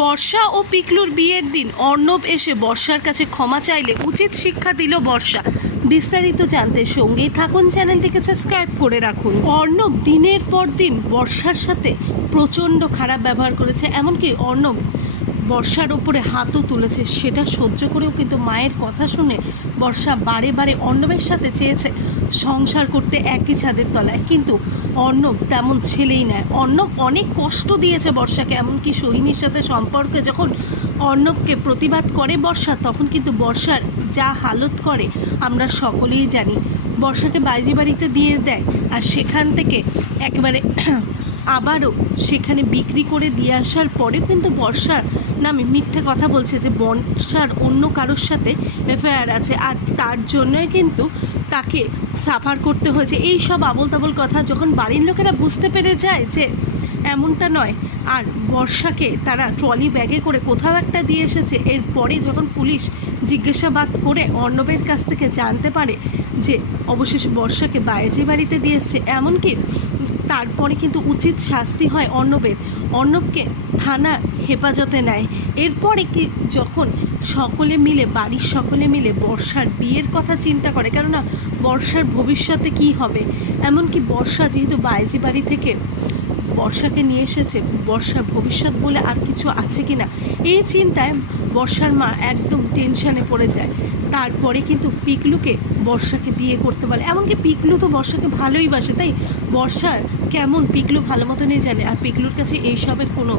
বর্ষা ও পিকলুর বিয়ের দিন অর্ণব এসে বর্ষার কাছে ক্ষমা চাইলে উচিত শিক্ষা দিল বর্ষা। বিস্তারিত জানতে সঙ্গেই থাকুন, চ্যানেলটিকে সাবস্ক্রাইব করে রাখুন। অর্ণব দিনের পর দিন বর্ষার সাথে প্রচণ্ড খারাপ ব্যবহার করেছে, এমনকি অর্ণব বর্ষার ওপরে হাতও তুলেছে। সেটা সহ্য করেও কিন্তু মায়ের কথা শুনে বর্ষা বারে বারে অর্ণবের সাথে চেয়েছে সংসার করতে একই ছাদের তলায়, কিন্তু অর্ণব তেমন ছেলেই নয়। অর্ণব অনেক কষ্ট দিয়েছে বর্ষাকে, এমনকি সোহিনীর সাথে সম্পর্কে যখন অর্ণবকে প্রতিবাদ করে বর্ষা, তখন কিন্তু বর্ষার যা হালত করে আমরা সকলেই জানি। বর্ষাকে বাইজি বাড়িতে দিয়ে দেয়, আর সেখান থেকে একেবারে আবারও সেখানে বিক্রি করে দিয়ে আসার পরেও কিন্তু বর্ষার নামে মিথ্যে কথা বলছে যে বর্ষার অন্য কারোর সাথে এফআইআর আছে, আর তার জন্যই কিন্তু তাকে সাফার করতে হয়েছে। এই সব আবোল তাবোল কথা যখন বাড়ির লোকেরা বুঝতে পেরে যায় যে এমনটা নয়, আর বর্ষাকে তারা ট্রলি ব্যাগে করে কোথাও একটা দিয়ে এসেছে, এরপরে যখন পুলিশ জিজ্ঞাসাবাদ করে অর্ণবের কাছ থেকে জানতে পারে যে অবশেষে বর্ষাকে বাইজি বাড়িতে দিয়ে এসছে, এমনকি তারপরে কিন্তু উচিত শাস্তি হয় অর্ণবের। অর্ণবকে থানা হেফাজতে নেয়। এরপরে কি যখন সকলে মিলে, বাড়ির সকলে মিলে বর্ষার বিয়ের কথা চিন্তা করে, কেননা বর্ষার ভবিষ্যতে কি হবে, এমনকি বর্ষা যেহেতু বাইজি বাড়ি থেকে বর্ষাকে নিয়ে এসেছে, বর্ষার ভবিষ্যৎ বলে আর কিছু আছে কি না, এই চিন্তায় বর্ষার মা একদম টেনশানে পড়ে যায়। তারপরে কিন্তু পিকলুকে বর্ষাকে বিয়ে করতে পারে, এমনকি পিকলু তো বর্ষাকে ভালোই বাসে, তাই বর্ষার কেমন পিকলু ভালো মতনই জানে। আর পিকলুর কাছে এইসবের কোনো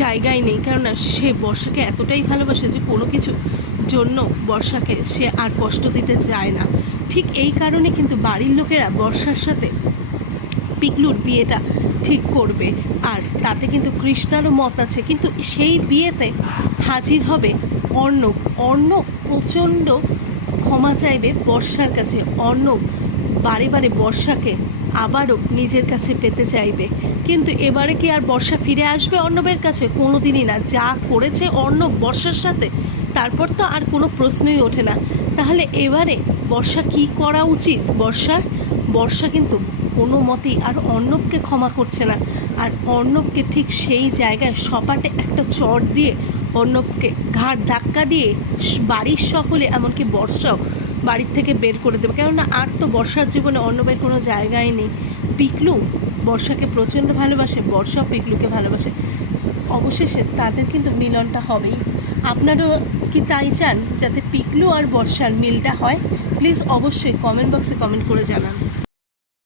জায়গাই নেই, কেননা সে বর্ষাকে এতটাই ভালোবাসে যে কোনো কিছু জন্য বর্ষাকে সে আর কষ্ট দিতে চায় না। ঠিক এই কারণে কিন্তু বাড়ির লোকেরা বর্ষার সাথে পিকলুর বিয়েটা ঠিক করবে, আর তাতে কিন্তু কৃষ্ণারও মত আছে। কিন্তু সেই বিয়েতে হাজির হবে অর্ণব। অর্ণব প্রচণ্ড ক্ষমা চাইবে বর্ষার কাছে। অর্ণব বারে বারে বর্ষাকে আবারও নিজের কাছে পেতে চাইবে, কিন্তু এবারে কি আর বর্ষা ফিরে আসবে অর্ণবের কাছে? কোনো দিনই না। যা করেছে অর্ণব বর্ষার সাথে, তারপর তো আর কোনো প্রশ্নই ওঠে না। তাহলে এবারে বর্ষা কি করা উচিত বর্ষার? বর্ষা কিন্তু কোনো মতেই আর অর্ণবকে ক্ষমা করছে না, আর অর্ণবকে ঠিক সেই জায়গায় সপাটে একটা চট দিয়ে অর্ণবকে ঘাড় ধাক্কা দিয়ে বাড়ির সকলে, এমনকি বর্ষাও বাড়ির থেকে বের করে দেবে, কেননা আর তো বর্ষার জীবনে অর্ণবের কোনো জায়গাই নেই। পিকলু বর্ষাকে প্রচণ্ড ভালোবাসে, বর্ষাও পিকলুকে ভালোবাসে। অবশেষে তাদের কিন্তু মিলনটা হবেই। আপনারও কি তাই চান যাতে পিকলু আর বর্ষার মিলটা হয়? প্লিজ অবশ্যই কমেন্ট বক্সে কমেন্ট করে জানান।